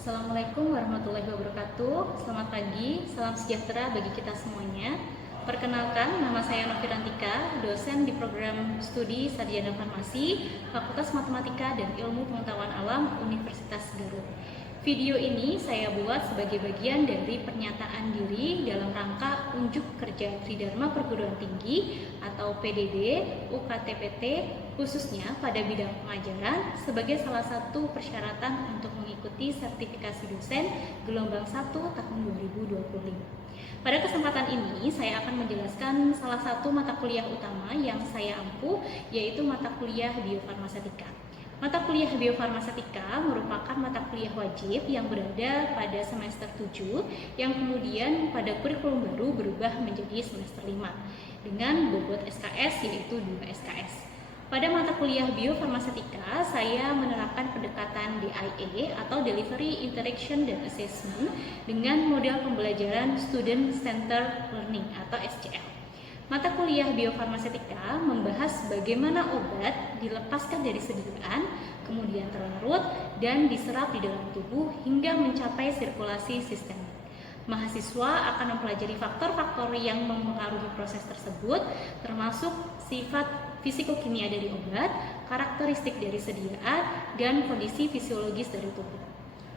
Assalamualaikum warahmatullahi wabarakatuh. Selamat pagi, salam sejahtera bagi kita semuanya. Perkenalkan, nama saya Novi Rantika, dosen di program studi Sarjana Farmasi, Fakultas Matematika dan Ilmu Pengetahuan Alam, Universitas Garut. Video ini saya buat sebagai bagian dari pernyataan diri dalam rangka unjuk kerja Tridharma Perguruan Tinggi atau PDD UKTPT khususnya pada bidang pengajaran sebagai salah satu persyaratan untuk mengikuti sertifikasi dosen gelombang 1 tahun 2025. Pada kesempatan ini saya akan menjelaskan salah satu mata kuliah utama yang saya ampuh, yaitu mata kuliah biofarmasetika. Mata kuliah biofarmasetika merupakan mata kuliah wajib yang berada pada semester 7 yang kemudian pada kurikulum baru berubah menjadi semester 5 dengan bobot SKS yaitu 2 SKS. Pada mata kuliah biofarmasetika, saya menerapkan pendekatan DIA atau Delivery Interaction dan Assessment dengan model pembelajaran Student Centered Learning atau SCL. Mata kuliah biofarmasetika membahas bagaimana obat dilepaskan dari sediaan, kemudian terlarut dan diserap di dalam tubuh hingga mencapai sirkulasi sistemik. Mahasiswa akan mempelajari faktor-faktor yang mempengaruhi proses tersebut, termasuk sifat fisikokimia dari obat, karakteristik dari sediaan, dan kondisi fisiologis dari tubuh.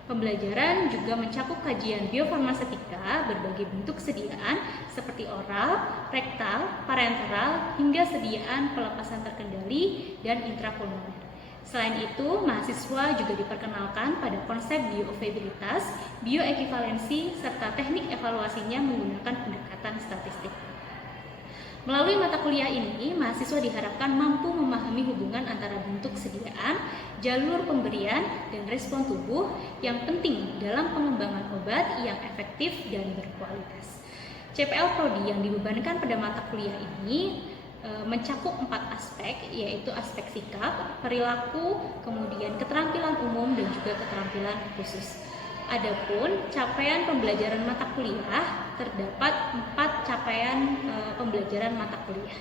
Pembelajaran juga mencakup kajian biofarmasetika berbagai bentuk sediaan seperti oral, rektal, parenteral, hingga sediaan pelepasan terkendali dan intrapulmoner. Selain itu, mahasiswa juga diperkenalkan pada konsep bioavailabilitas, bioekivalensi, serta teknik evaluasinya menggunakan pendekatan statistik. Melalui mata kuliah ini, mahasiswa diharapkan mampu memahami hubungan antara bentuk sediaan, jalur pemberian, dan respon tubuh yang penting dalam pengembangan obat yang efektif dan berkualitas. CPL Prodi yang dibebankan pada mata kuliah ini mencakup 4 aspek, yaitu aspek sikap, perilaku, kemudian keterampilan umum, dan juga keterampilan khusus. Adapun capaian pembelajaran mata kuliah, terdapat 4 capaian pembelajaran mata kuliah.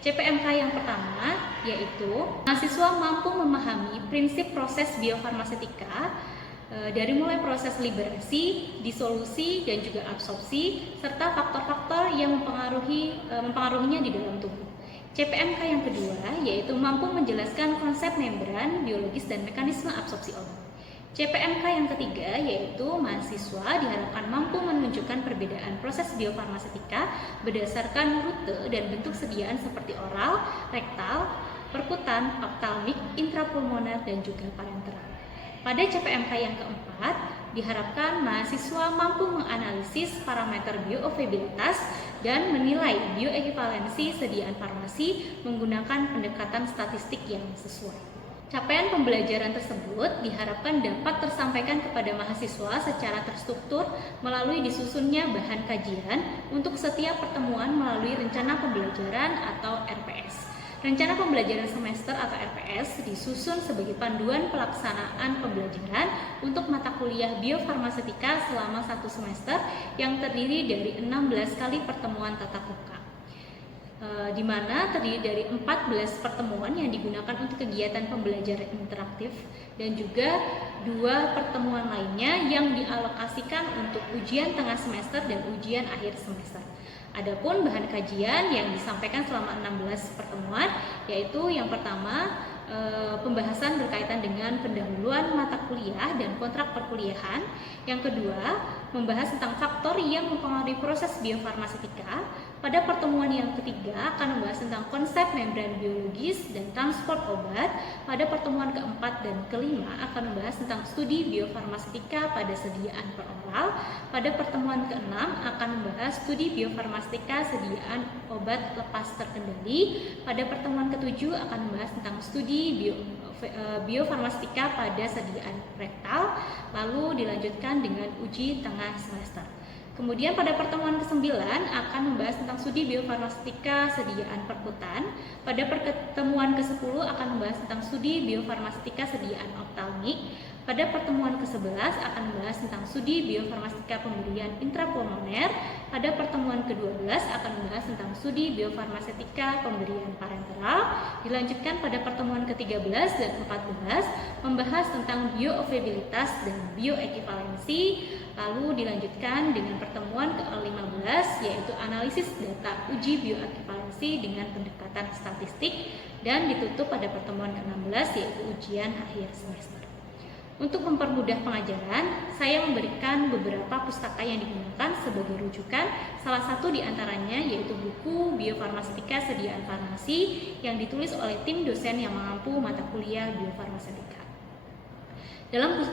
CPMK yang pertama yaitu mahasiswa mampu memahami prinsip proses biofarmasetika dari mulai proses liberasi, disolusi, dan juga absorpsi, serta faktor-faktor yang mempengaruhinya di dalam tubuh. CPMK yang kedua yaitu mampu menjelaskan konsep membran, biologis, dan mekanisme absorpsi obat. CPMK yang ketiga yaitu mahasiswa diharapkan mampu menunjukkan perbedaan proses biofarmasetika berdasarkan rute dan bentuk sediaan seperti oral, rektal, perkutan, optalmik, intrapulmoner, dan juga parenteral. Pada CPMK yang keempat, diharapkan mahasiswa mampu menganalisis parameter bioavailabilitas dan menilai bioekivalensi sediaan farmasi menggunakan pendekatan statistik yang sesuai. Capaian pembelajaran tersebut diharapkan dapat tersampaikan kepada mahasiswa secara terstruktur melalui disusunnya bahan kajian untuk setiap pertemuan melalui rencana pembelajaran atau RPS. Rencana pembelajaran semester atau RPS disusun sebagai panduan pelaksanaan pembelajaran untuk mata kuliah biofarmasetika selama 1 semester yang terdiri dari 16 kali pertemuan tatap muka. Di mana terdiri dari 14 pertemuan yang digunakan untuk kegiatan pembelajaran interaktif dan juga 2 pertemuan lainnya yang dialokasikan untuk ujian tengah semester dan ujian akhir semester. Adapun bahan kajian yang disampaikan selama 16 pertemuan yaitu yang pertama pembahasan berkaitan dengan pendahuluan mata kuliah dan kontrak perkuliahan. Yang kedua, membahas tentang faktor yang mempengaruhi proses biofarmasetika. Pada pertemuan yang ketiga akan membahas tentang konsep membran biologis dan transport obat. Pada pertemuan keempat dan kelima akan membahas tentang studi biofarmasetika pada sediaan peroral. Pada pertemuan keenam akan membahas studi biofarmasetika sediaan obat lepas terkendali. Pada pertemuan ketujuh akan membahas tentang studi biofarmasetika pada sediaan rektal, lalu dilanjutkan dengan uji tengah semester. Kemudian pada pertemuan ke-9 akan membahas tentang studi biofarmasetika sediaan perkutan. Pada pertemuan ke-10 akan membahas tentang studi biofarmasetika sediaan optalmik. Pada pertemuan ke-11 akan membahas tentang studi biofarmastika pemberian intrapulmoner. Pada pertemuan ke-12 akan membahas tentang studi biofarmastika pemberian parenteral. Dilanjutkan pada pertemuan ke-13 dan 14 membahas tentang bioavailabilitas dan bioekivalensi. Lalu dilanjutkan dengan pertemuan ke-15 yaitu analisis data uji bioekivalensi dengan pendekatan statistik, dan ditutup pada pertemuan ke-16 yaitu ujian akhir semester. Untuk mempermudah pengajaran, saya memberikan beberapa pustaka yang digunakan sebagai rujukan. Salah satu diantaranya yaitu buku Biofarmastika Sediaan Farmasi yang ditulis oleh tim dosen yang mengampu mata kuliah biofarmastika.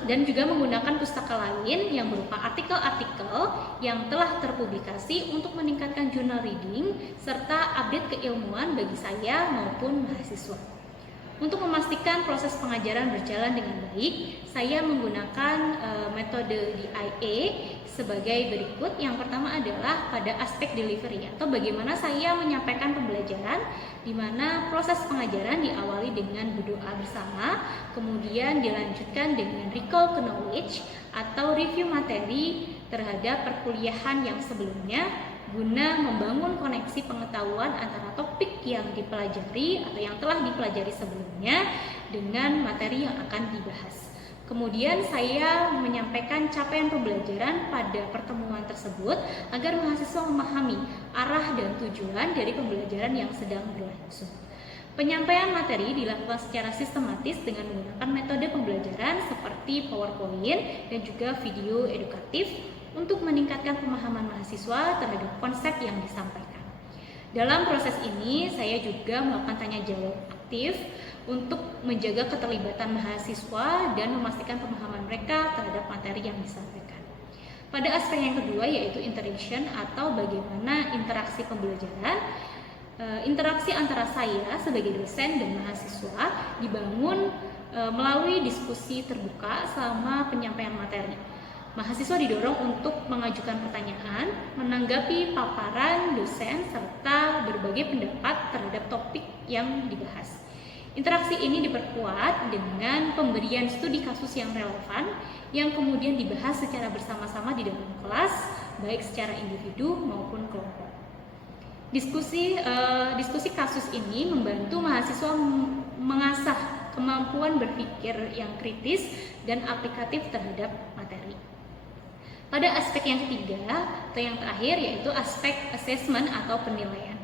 Dan juga menggunakan pustaka lain yang berupa artikel-artikel yang telah terpublikasi untuk meningkatkan journal reading serta update keilmuan bagi saya maupun mahasiswa. Untuk memastikan proses pengajaran berjalan dengan baik, saya menggunakan metode DIA sebagai berikut. Yang pertama adalah pada aspek delivery atau bagaimana saya menyampaikan pembelajaran, di mana proses pengajaran diawali dengan berdoa bersama, kemudian dilanjutkan dengan recall knowledge atau review materi terhadap perkuliahan yang sebelumnya, guna membangun koneksi pengetahuan antara topik yang dipelajari atau yang telah dipelajari sebelumnya dengan materi yang akan dibahas. Kemudian saya menyampaikan capaian pembelajaran pada pertemuan tersebut agar mahasiswa memahami arah dan tujuan dari pembelajaran yang sedang berlangsung. Penyampaian materi dilakukan secara sistematis dengan menggunakan metode pembelajaran seperti PowerPoint dan juga video edukatif untuk meningkatkan pemahaman mahasiswa terhadap konsep yang disampaikan. Dalam proses ini, saya juga melakukan tanya jawab aktif untuk menjaga keterlibatan mahasiswa dan memastikan pemahaman mereka terhadap materi yang disampaikan. Pada aspek yang kedua yaitu interaction atau bagaimana interaksi pembelajaran. Interaksi antara saya sebagai dosen dan mahasiswa dibangun melalui diskusi terbuka selama penyampaian materi. Mahasiswa didorong untuk mengajukan pertanyaan, menanggapi paparan dosen, serta berbagai pendapat terhadap topik yang dibahas. Interaksi ini diperkuat dengan pemberian studi kasus yang relevan, yang kemudian dibahas secara bersama-sama di dalam kelas, baik secara individu maupun kelompok. Diskusi kasus ini membantu mahasiswa mengasah kemampuan berpikir yang kritis dan aplikatif terhadap materi. Pada aspek yang ketiga atau yang terakhir yaitu aspek assessment atau penilaian.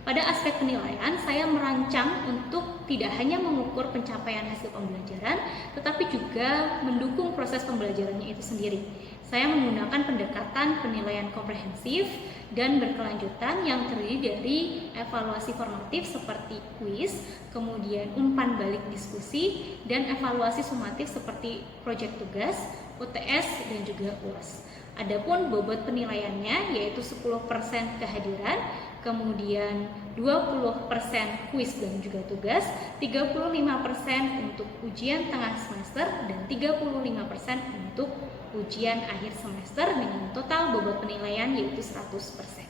Pada aspek penilaian, saya merancang untuk tidak hanya mengukur pencapaian hasil pembelajaran, tetapi juga mendukung proses pembelajarannya itu sendiri. Saya menggunakan pendekatan penilaian komprehensif dan berkelanjutan yang terdiri dari evaluasi formatif seperti kuis, kemudian umpan balik diskusi, dan evaluasi sumatif seperti proyek tugas, UTS, dan juga UAS. Adapun bobot penilaiannya yaitu 10% kehadiran, kemudian 20% kuis dan juga tugas, 35% untuk ujian tengah semester, dan 35% untuk ujian akhir semester dengan total bobot penilaian yaitu 100%.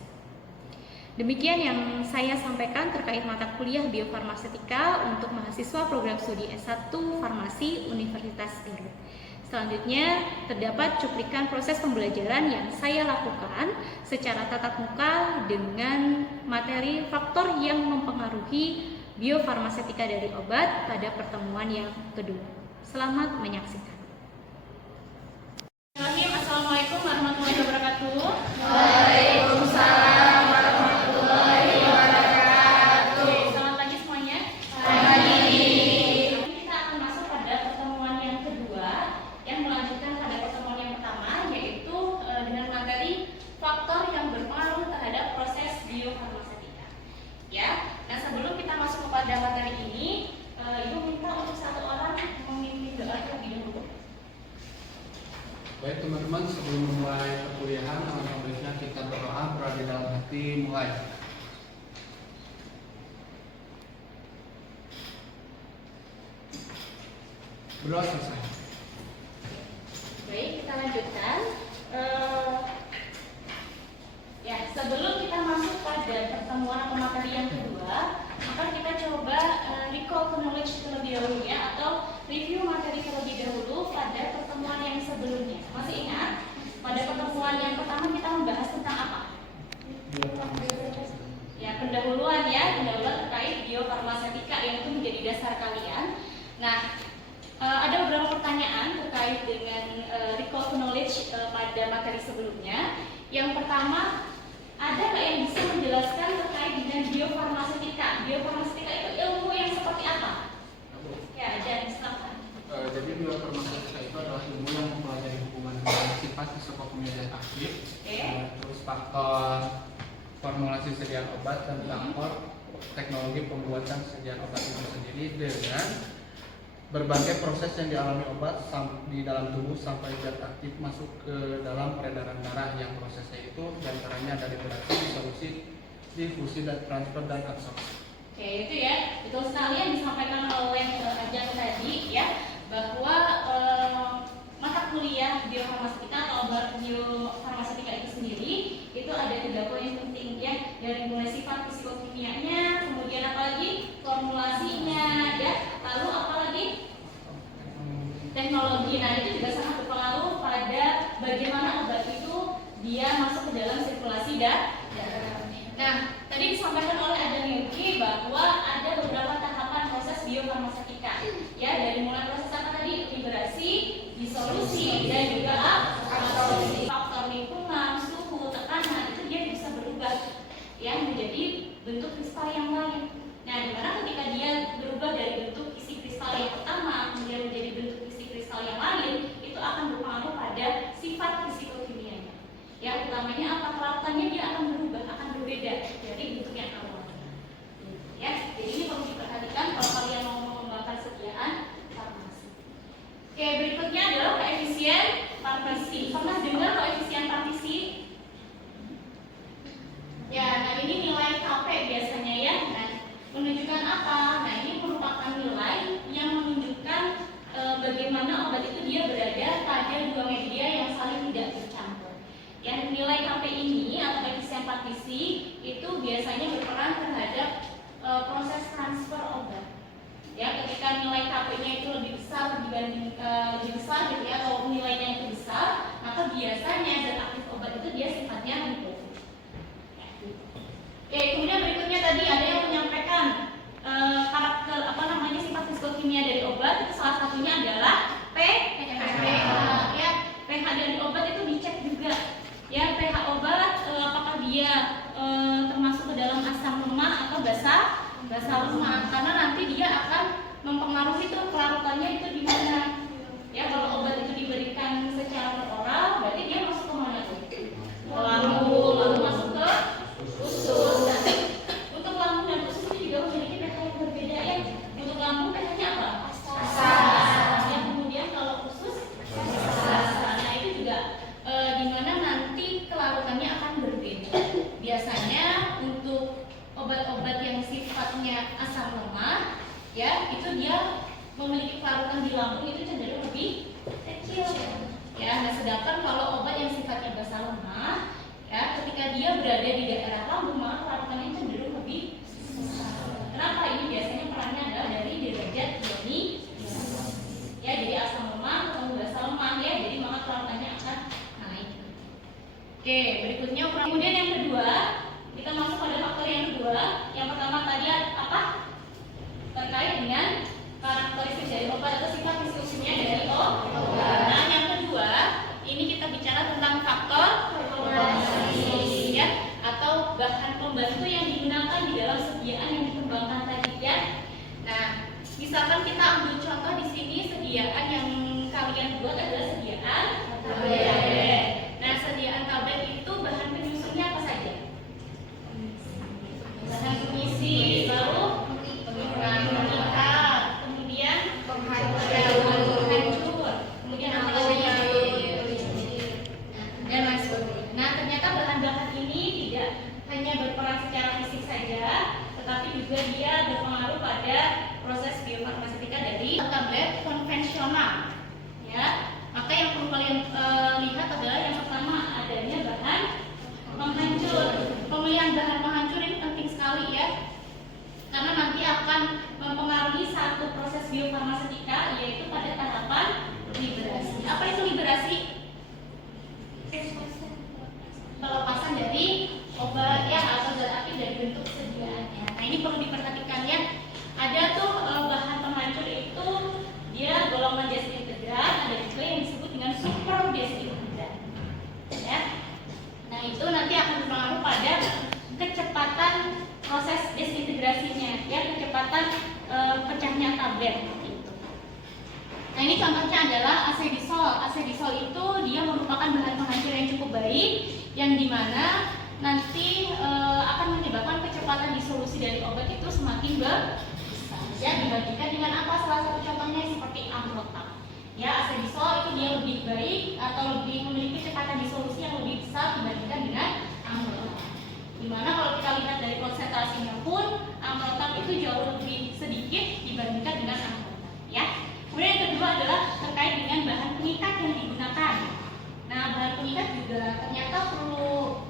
Demikian yang saya sampaikan terkait mata kuliah biofarmastika untuk mahasiswa program studi S1 Farmasi Universitas Garut. Selanjutnya, terdapat cuplikan proses pembelajaran yang saya lakukan secara tatap muka dengan materi faktor yang mempengaruhi biofarmastika dari obat pada pertemuan yang kedua. Selamat menyaksikan. Assalamualaikum warahmatullahi wabarakatuh. Waalaikumsalam warahmatullahi wabarakatuh. Selamat pagi semuanya. Kita akan masuk pada pertemuan yang kedua yang melanjutkan pada pertemuan yang pertama, yaitu dengan materi faktor yang berpengaruh terhadap proses biofarmastika. Ya, nah sebelum kita masuk kepada materi ini, Ibu minta untuk satu orang memimpin doa terlebih dahulu. Baik teman-teman, sebelum memulai perkuliahan, alangkah baiknya kita berdoa berada dalam hati. Mulai. Berdoa selesai. Baik, kita lanjutkan. Ya, sebelum kita masuk pada pertemuan atau materi yang kedua, maka kita coba recall knowledge terlebih dahulu ya, atau review materi terlebih dahulu pada sebelumnya. Masih ingat? Pada pertemuan yang pertama kita membahas tentang apa? Ya, pendahuluan terkait biofarmasetika yang itu menjadi dasar kalian. Nah, ada beberapa pertanyaan terkait dengan recall knowledge pada materi sebelumnya. Yang pertama, ada nggak yang bisa menjelaskan terkait dengan biofarmasetika? Biofarmasetika itu ilmu yang seperti apa? Ya, dan silakan. Jadi biofarmasetika itu adalah ilmu yang mempelajari hubungan sifat psikokimia zat aktif, terus faktor formulasi sediaan obat dan faktor teknologi pembuatan sediaan obat itu sendiri dengan berbagai proses yang dialami obat di dalam tubuh sampai zat aktif masuk ke dalam peredaran darah, yang prosesnya itu diantaranya dari beraksi, disolusi, difusi, dan transfer dan absorpsi. Oke, itu ya, betul sekali yang disampaikan oleh Ajeng tadi ya, bahwa mata kuliah biofarmasetika atau biofarmasetika itu sendiri itu ada 3 poin penting ya, dari mulai sifat fisikokimianya, kemudian apalagi formulasinya ya, lalu apalagi teknologi. Nah, itu juga sangat berpengaruh pada bagaimana obat itu dia masuk ke dalam sirkulasi darah. Nah, tadi disampaikan oleh Ajeng Yuki bahwa ada beberapa tahapan proses biofarmasetika ya, dari mulai proses apa tadi, liberasi, disolusi, dan juga absorpsi. Faktor lingkungan, suhu, tekanan itu dia bisa berubah ya menjadi bentuk kristal yang lain. Nah, dimana ketika dia berubah dari bentuk isi kristal yang pertama kemudian menjadi bentuk isi kristal yang lain, itu akan berpengaruh pada sifat fisikokimianya. Ya, utamanya apa? Kelautannya dia akan berubah, akan berbeda dari bentuk yang awal. Ya, jadi ini perlu diperhatikan kalau kalian mau mengembangkan sediaan farmasi. Oke, berikutnya adalah koefisien partisi. Pernah dengar koefisien partisi? Ya, nah ini nilai KP biasanya ya. Nah, menunjukkan apa? Nah, ini merupakan nilai yang menunjukkan bagaimana obat itu dia berada pada 2 media yang saling tidak bercampur. Yang nilai KP ini atau koefisien partisi itu biasanya berperan terhadap proses transfer obat. Ya, ketika nilai KP-nya itu lebih besar dibanding lebih besar gitu ya, atau nilainya itu besar, maka biasanya zat aktif obat itu dia sifatnya hipo. Oke, kemudian berikutnya tadi ada yang menyampaikan karakter sifat fisikokimia dari obat, itu salah satunya adalah pH. Ya, pH dari obat itu dicek juga. Ya, pH obat apakah dia termasuk ke dalam asam lemah atau basa lemah, karena nanti dia akan mempengaruhi tuh kelarutannya itu di mana. Ya, kalau obat itu diberikan secara oral, berarti dia masuk ke mana tuh? Ke lambung, lalu masuk ke usus. Nah, untuk lambung dan usus itu juga memiliki pH yang berbeda ya. Untuk lambung pH-nya apa? Asam. Yang kemudian kalau usus basa. Nah, itu juga di mana nanti kelarutannya akan berbeda. Biasanya untuk obat-obat yang sifatnya asam lemah, ya itu dia memiliki kelarutan di lambung itu cenderung lebih kecil. Ya, nah sedangkan kalau obat yang sifatnya basa lemah, ya ketika dia berada di daerah lambung maka kelarutannya cenderung lebih besar. Kenapa? Ini biasanya perannya adalah dari derajat ioni. Ya, jadi asam lemah ketemu basa lemah ya, jadi maka kelarutannya akan naik. Oke, berikutnya kemudian yang kedua, kita masuk pada faktor yang kedua. Yang pertama tadi apa? Terkait dengan karakteristik dari obat atau sifat fisikokimia dari obat. Nah, yang kedua, ini kita bicara tentang faktor formulasi ya, atau bahan pembantu yang digunakan di dalam sediaan yang dikembangkan tadi ya. Nah, misalkan kita ambil contoh di sini, sediaan yang kalian buat adalah sediaan tablet. Nah, sediaan tablet itu bahan penyusunnya apa saja? Bahan pengisi, lalu pemikat, kemudian penghancur, kemudian apa lagi? Dan lain sebagainya. Nah, ternyata bahan-bahan ini tidak hanya berperan secara fisik saja, tetapi juga dia berpengaruh pada proses biofarmasetika dari tablet konvensional. pecahnya tablet gitu. Nah ini contohnya adalah asedisol. Asedisol itu dia merupakan bahan penghancur yang cukup baik, yang dimana nanti akan menyebabkan kecepatan disolusi dari obat itu semakin besar. Ya dibandingkan dengan apa? Salah satu contohnya seperti amlodipine. Ya asedisol itu dia lebih baik atau lebih memiliki kecepatan disolusi yang lebih besar dibandingkan dengan amlodipine. Dimana kalau kita lihat dari konsentrasinya pun amlodipine itu jauh lebih sedikit dibandingkan dengan amlodipine. Ya. Kemudian yang kedua adalah terkait dengan bahan pengikat yang digunakan. Nah, bahan pengikat juga ternyata perlu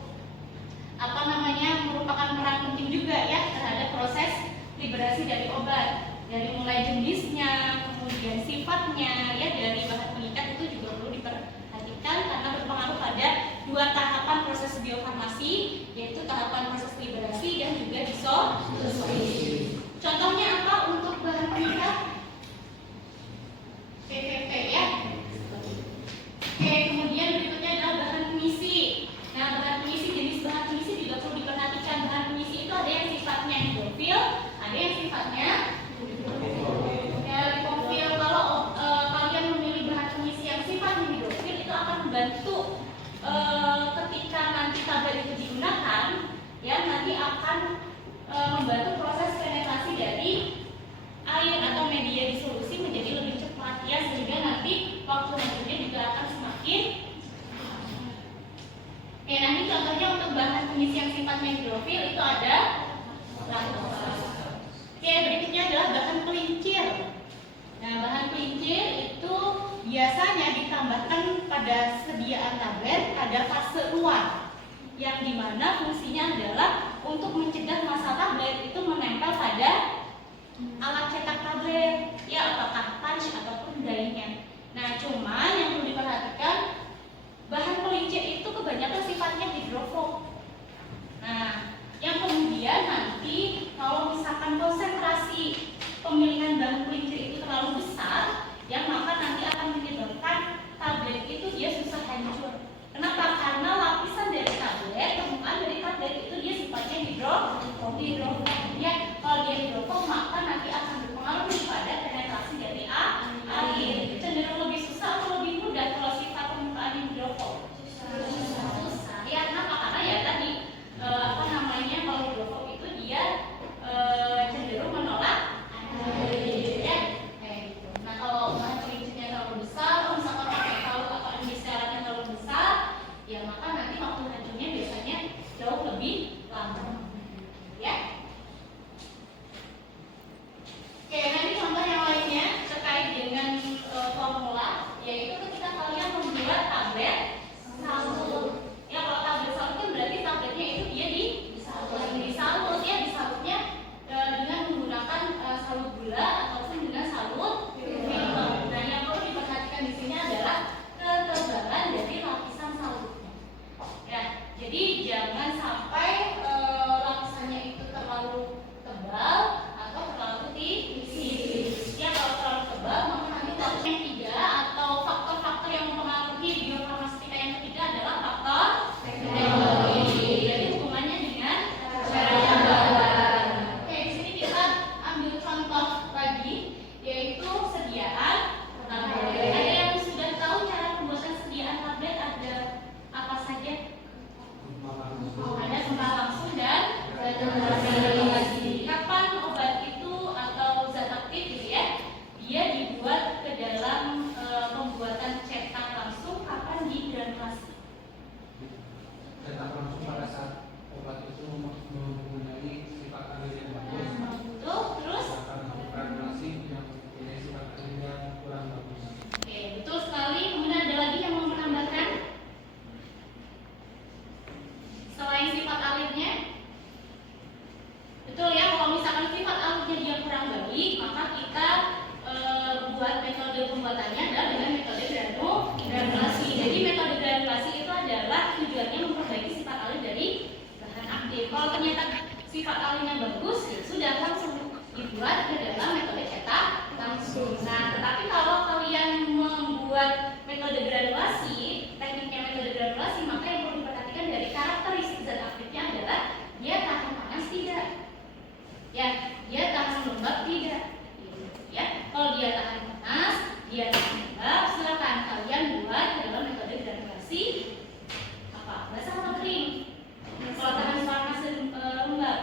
merupakan peran penting juga ya terhadap proses liberasi dari obat. Dari mulai jenisnya, kemudian sifatnya, ya dari bahan pengikat itu juga perlu diperhatikan karena berpengaruh pada dua tahapan proses biofarmasi, yaitu tahapan proses liberasi dan juga disolusi. Contohnya apa untuk bahan pengikat? PVP ya. Oke, kemudian berikutnya adalah bahan pengisi. Nah, bahan pengisi, jenis bahan pengisi juga perlu diperhatikan. Bahan pengisi itu ada yang sifatnya hidrofil, ada yang sifatnya lipofil. Kalau kalian memilih bahan pengisi yang sifatnya hidrofil, itu akan membantu ketika nanti tablet itu digunakan, ya nanti akan membantu proses penetrasi dari air atau media disolusi menjadi lebih cepat ya, sehingga nanti waktu hancurnya juga akan semakin. Oke, nah ini contohnya untuk bahan pengisi yang sifatnya hidrofil itu ada laktosa. Oke, berikutnya adalah bahan pelincir. Nah, bahan pelincir itu biasanya ditambahkan pada sediaan tablet pada fase luar, yang dimana fungsinya adalah untuk mencegah massa tablet itu menempel pada alat cetak tablet, ya apakah punch ataupun die-nya. Nah, cuma yang perlu diperhatikan, bahan pelincir itu kebanyakan sifatnya hidrofob. Nah, yang kemudian nanti kalau misalkan konsentrasi pemilihan bahan pelincir itu terlalu besar, yang maka nanti akan menyebabkan tablet itu dia susah hancur. Kenapa? Karena lapisan dari tablet, permukaan dari tablet itu dia sifatnya hidrofob. Ya, kalau dia hidrofob maka nanti akan berpengaruh pada penetrasi dari air. Cenderung lebih susah atau lebih mudah kalau sifat permukaan hidrofob? Susah. Ya, kenapa? Karena ya Dia menembak, silakan kalian buat dalam metode granulasi apa? Basah atau kering? Kalau tahan panas lembab.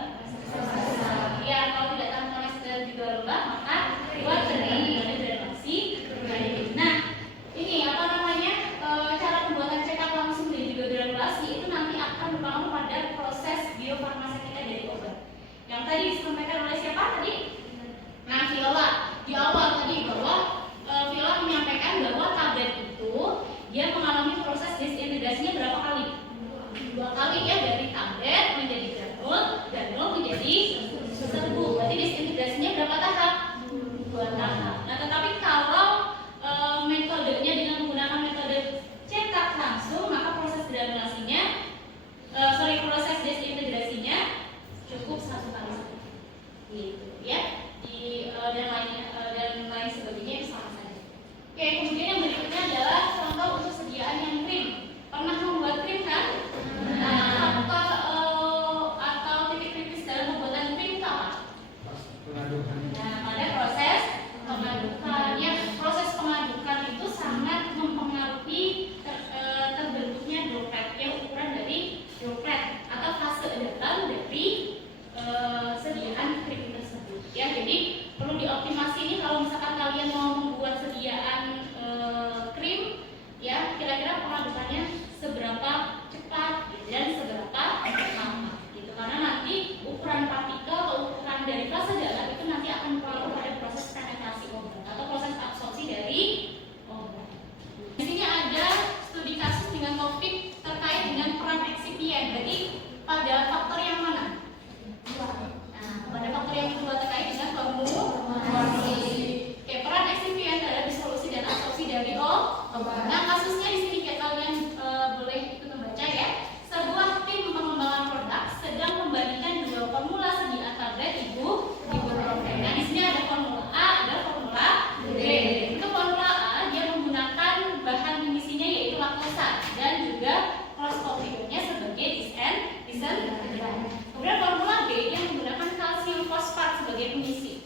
Ya, kalau tidak tahan panas dan juga lembab, maka buat dalam metode granulasi. Nah, ini apa namanya? Cara pembuatan cetak langsung dan juga granulasi itu nanti akan berpengaruh pada proses biofarmasetika dari obat. Yang tadi disampaikan oleh siapa tadi? Nah, Viola di awal tadi bahwa Viola menyampaikan bahwa tablet itu dia mengalami proses disintegrasinya berapa kali? 2 kali ya, dari tablet menjadi granul menjadi serbuk. Berarti disintegrasinya berapa tahap? 2 tahap. Nah, tetapi kalau metodenya dengan menggunakan metode cetak langsung, maka proses granulasinya proses desintegrasinya cukup 1 kali saja. Gitu ya. Dan lain sebagainya itu sama saja. Oke, kemudian yang berikutnya adalah contoh untuk sediaan yang krim. Pernah membuat krim kan? Nah, atau titik kritis dalam pembuatan krim itu apa? Pengadukan. Nah, pada proses pengadukan, ya, proses pengadukan itu sangat mempengaruhi terbentuknya droplet, ya, ukuran dari droplet atau fase dalam dari sediaan krim tersebut. Ya, jadi perlu dioptimasi ini kalau misalkan kalian mau membuat sediaan krim, ya, kira-kira pengadukannya seberapa cepat dan seberapa lama, gitu. Karena nanti ukuran partikel atau ukuran dari fase dalam itu nanti akan mempengaruhi pada proses penetrasi obat atau proses absorpsi dari obat. Di sini ada studi kasus dengan topik terkait dengan peran eksipien. Jadi pada faktor yang mana? Nah, pada faktor yang kedua terkait dengan formulasi. Oke, peran eksipien adalah disolusi dan absorpsi dari obat. Nah, kasusnya di sini kalian boleh ikut membaca ya. Sebuah tim pengembangan produk sedang membandingkan 2 formula sediaan tablet ibuprofen. Nah, di sini ada formula A, ada formula B. Untuk formula A dia menggunakan bahan pengisinya yaitu laktosa dan juga clostridiumnya sebagai disinfektan. Kemudian formula B dia menggunakan kalsium fosfat sebagai pengisi.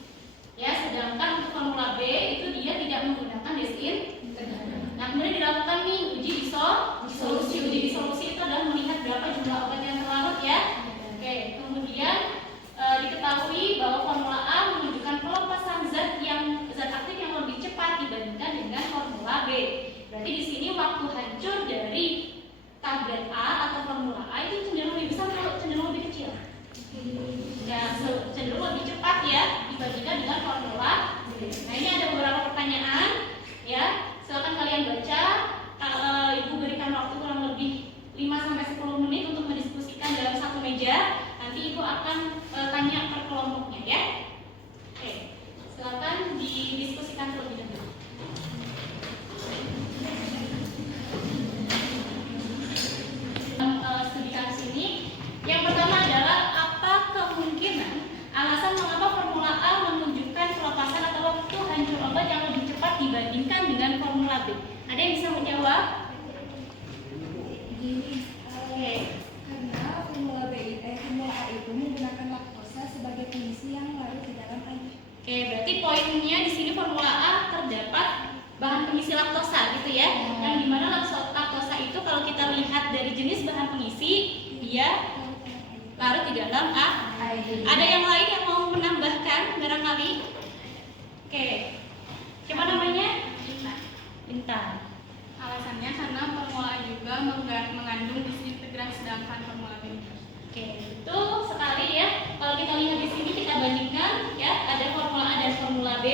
Ya, sedangkan untuk formula B itu dia tidak menggunakan disinfektan. Nah, kemudian dilakukan nih uji disolusi. Uji disolusi itu adalah melihat berapa jumlah obat yang terlarut ya. Oke, kemudian diketahui bahwa formula A menunjukkan pelepasan zat aktif yang lebih cepat dibandingkan dengan formula B. Berarti di sini waktu hancur dari tablet A atau formula A itu cenderung lebih besar atau cenderung lebih kecil? Ya, cenderung lebih cepat ya dibandingkan dengan formula B. Nah, ini ada beberapa pertanyaan ya. Silakan kalian baca. Ibu berikan waktu kurang lebih 5-10 menit untuk mendiskusikan dalam satu meja. Nanti ibu akan tanya per kelompoknya ya. Oke, silakan didiskusikan terlebih dahulu. Studi kasus ini, yang pertama adalah apa kemungkinan alasan mengapa formula A menunjukkan pelepasan atau waktu hancur obat yang lebih cepat dibandingkan dengan formula B? Ada yang bisa menjawab? Oke. Karena formula A itu menggunakan laktosa sebagai pengisi yang larut di dalam air. Oke, berarti poinnya di sini formula A terdapat bahan pengisi laktosa gitu ya. Yang dimana laktosa itu kalau kita lihat dari jenis bahan pengisi dia larut di dalam air. Ada yang lain yang mau menambahkan barangkali? Oke. Siapa namanya? Bintang. Alasannya karena formula A juga mengandung disintegran sedangkan formula B. Oke, betul sekali ya. Kalau kita lihat di sini kita bandingkan ya, ada formula A dan formula B.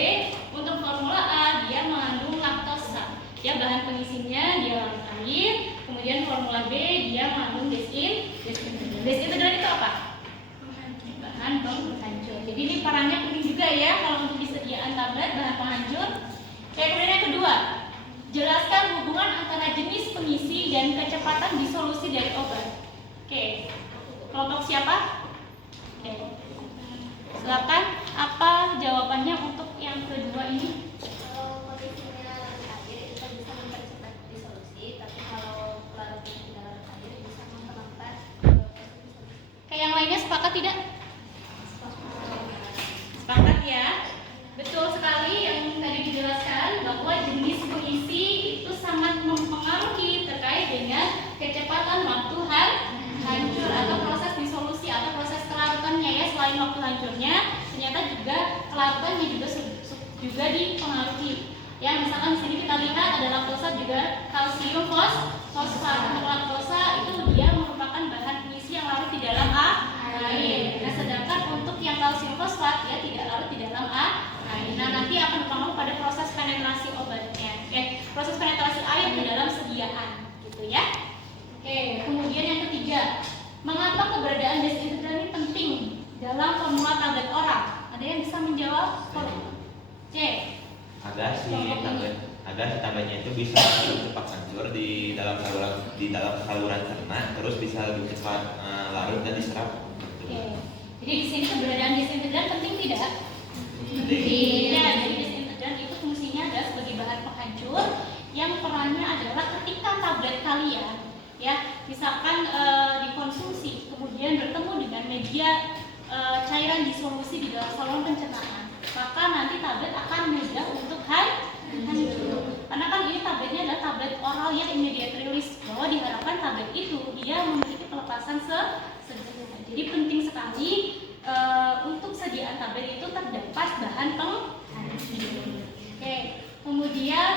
Untuk formula A dia mengandung laktosa. Ya, bahan pengisinya dia larut air. Kemudian formula B dia mengandung desintegran. Desintegran itu apa? Bahan penghancur. Jadi ini perannya penting juga ya kalau untuk disediaan tablet bahan penghancur. Oke, kemudian yang kedua, jelaskan hubungan antara jenis pengisi dan kecepatan disolusi dari obat. Oke, kelompok siapa? Oke, silakan. Apa jawabannya untuk yang kedua ini? Kalau kondisinya air itu bisa mempercepat disolusi, tapi kalau larutnya di dalam air bisa memperlambat proses disolusi. Kayak yang lainnya sepakat tidak? Sepakat ya. Betul sekali yang tadi dijelaskan bahwa jenis dipengaruhi. Ya, misalkan di sini kita lihat ada laktosa juga kalsium fosfat. Untuk laktosa itu dia merupakan bahan pengisi yang larut di dalam air. Nah, sedangkan untuk yang kalsium fosfat dia tidak larut di dalam air. Nah, nanti akan berpengaruh pada proses penetrasi obatnya. Oke, proses penetrasi air ke dalam sediaan, gitu ya. Oke, kemudian yang ketiga, mengapa keberadaan desinfektan ini penting dalam formula tablet oral? Ada yang bisa menjawab? C. Agar si tabletnya itu bisa lebih cepat hancur di dalam saluran cerna, terus bisa lebih cepat larut dan diserap. Oke. Jadi di sini keberadaan desinfektan penting tidak? Penting. Ya, jadi desinfektan itu fungsinya adalah sebagai bahan penghancur yang perannya adalah ketika tablet kalian ya misalkan dikonsumsi kemudian bertemu dengan media cairan disolusi di dalam saluran pencernaan, maka nanti tablet akan mudah untuk hancur. Karena kan ini tabletnya adalah tablet oral yang immediate release, bahwa diharapkan tablet itu dia memiliki pelepasan segera. Jadi penting sekali untuk sediaan tablet itu terdapat bahan penghancur. Oke, kemudian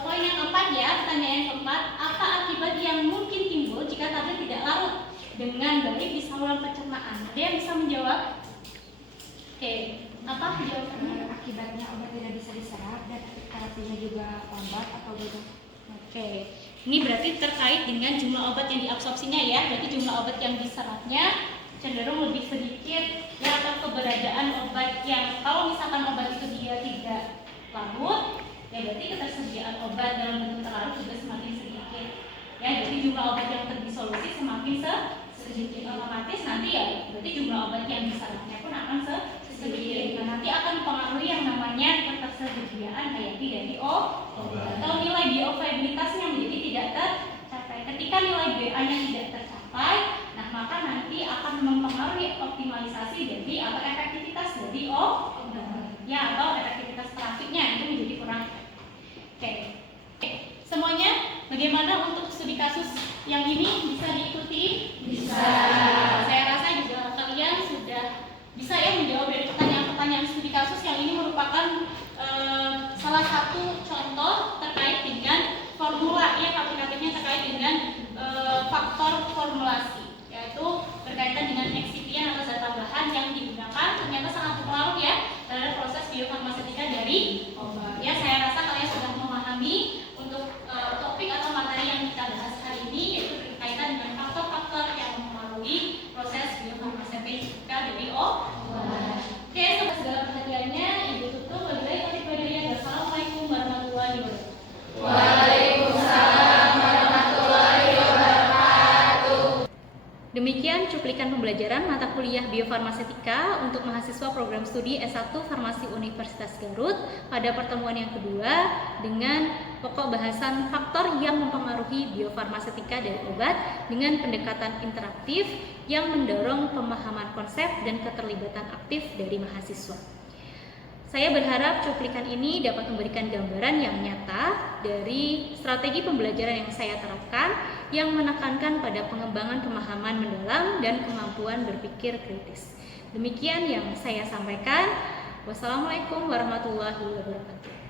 poin yang keempat ya, pertanyaan yang keempat, apa akibat yang mungkin timbul jika tablet tidak larut dengan baik di saluran pencernaan? Ada yang bisa menjawab? Oke, apa jawabannya? Akibatnya obat tidak bisa diserap dan terapinya juga lambat atau bagaimana? Oke, ini berarti terkait dengan jumlah obat yang diabsorpsinya ya. Berarti jumlah obat yang diserapnya cenderung lebih sedikit ya, atau keberadaan obat yang kalau misalkan obat itu dia tidak larut, ya berarti ketersediaan obat dalam bentuk terlarut juga semakin sedikit. Ya, jadi jumlah obat yang terdisolusi semakin sedikit, otomatis nanti ya berarti jumlah obat yang diserapnya pun akan sedikit. Nah, nanti akan mempengaruhi yang namanya ketersediaan hayati dari obat atau nilai bioavailabilitasnya menjadi tidak tercapai. Ketika nilai BA-nya tidak tercapai, nah maka nanti akan mempengaruhi optimalisasi dari atau efektivitas dari obat ya, atau efektivitas terapinya itu menjadi kurang. Oke. Semuanya bagaimana untuk studi kasus yang ini bisa diikuti? Bisa. Saya rasa juga kalian sudah bisa ya menjawab dari pertanyaan-pertanyaan studi kasus yang ini merupakan salah satu contoh terkait dengan formula ya, aplikatifnya terkait dengan faktor formulasi, yaitu berkaitan dengan excipient atau zat tambahan yang digunakan ternyata sangat berpengaruh ya terhadap proses biofarmasetika dari obat. Ya, saya rasa kalian sudah memahami untuk topik atau materi yang kita bahas hari ini, yaitu berkaitan dengan faktor-faktor yang mempengaruhi proses biofarmasetika dari obat. Oke, setelah segala perhatiannya, Ibu tutup. Wassalamualaikum warahmatullahi wabarakatuh. Waalaikumsalam warahmatullahi wabarakatuh. Demikian cuplikan pembelajaran mata kuliah biofarmasetika untuk mahasiswa program studi S1 Farmasi Universitas Garut pada pertemuan yang kedua dengan pokok bahasan faktor yang mempengaruhi biofarmasetika dari obat dengan pendekatan interaktif yang mendorong pemahaman konsep dan keterlibatan aktif dari mahasiswa. Saya berharap cuplikan ini dapat memberikan gambaran yang nyata dari strategi pembelajaran yang saya terapkan yang menekankan pada pengembangan pemahaman mendalam dan kemampuan berpikir kritis. Demikian yang saya sampaikan. Wassalamualaikum warahmatullahi wabarakatuh.